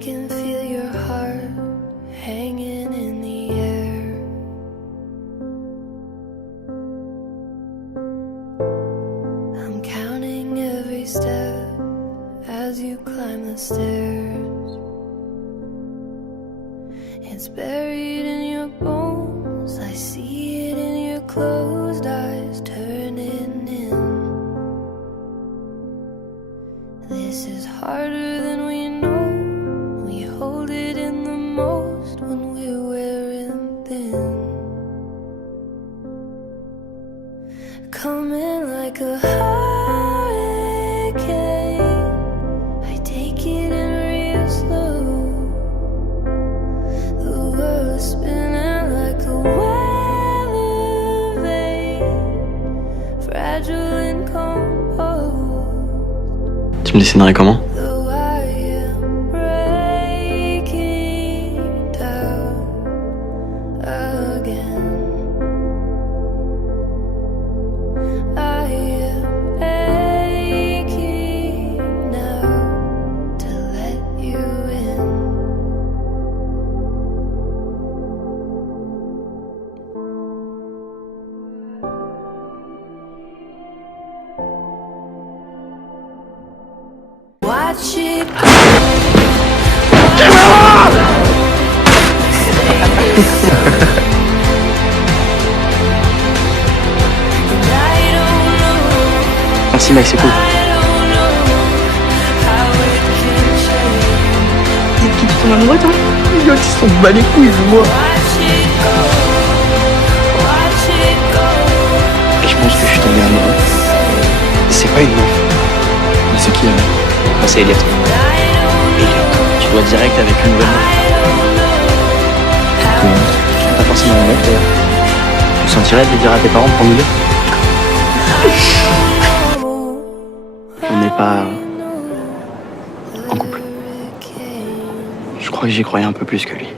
can feel your heart hanging in the air. I'm counting every step as you climb the stairs. It's buried in your bones, I see it in your closed eyes turning in. This is harder than we know. We hold it in the most when we're wearing thin. Coming like a hurricane, I take it in real slow. The world is spinning like a weather vane, fragile and composed. Tu me dessinerais comment? Watch it go. Merci mec, c'est cool. Dis qui tu tombes amoureux toi? Eliott, ils sont bas les couilles de moi. Et je pense que je suis tombé amoureux. C'est pas une meuf. Mais c'est qui alors? Moi c'est Eliott. Eliott. Tu dois direct avec une nouvelle meuf. Pas forcément une meuf d'ailleurs. Tu te sentirais de le dire à tes parents pour nous deux? On n'est pas en couple. Je crois que j'y croyais un peu plus que lui.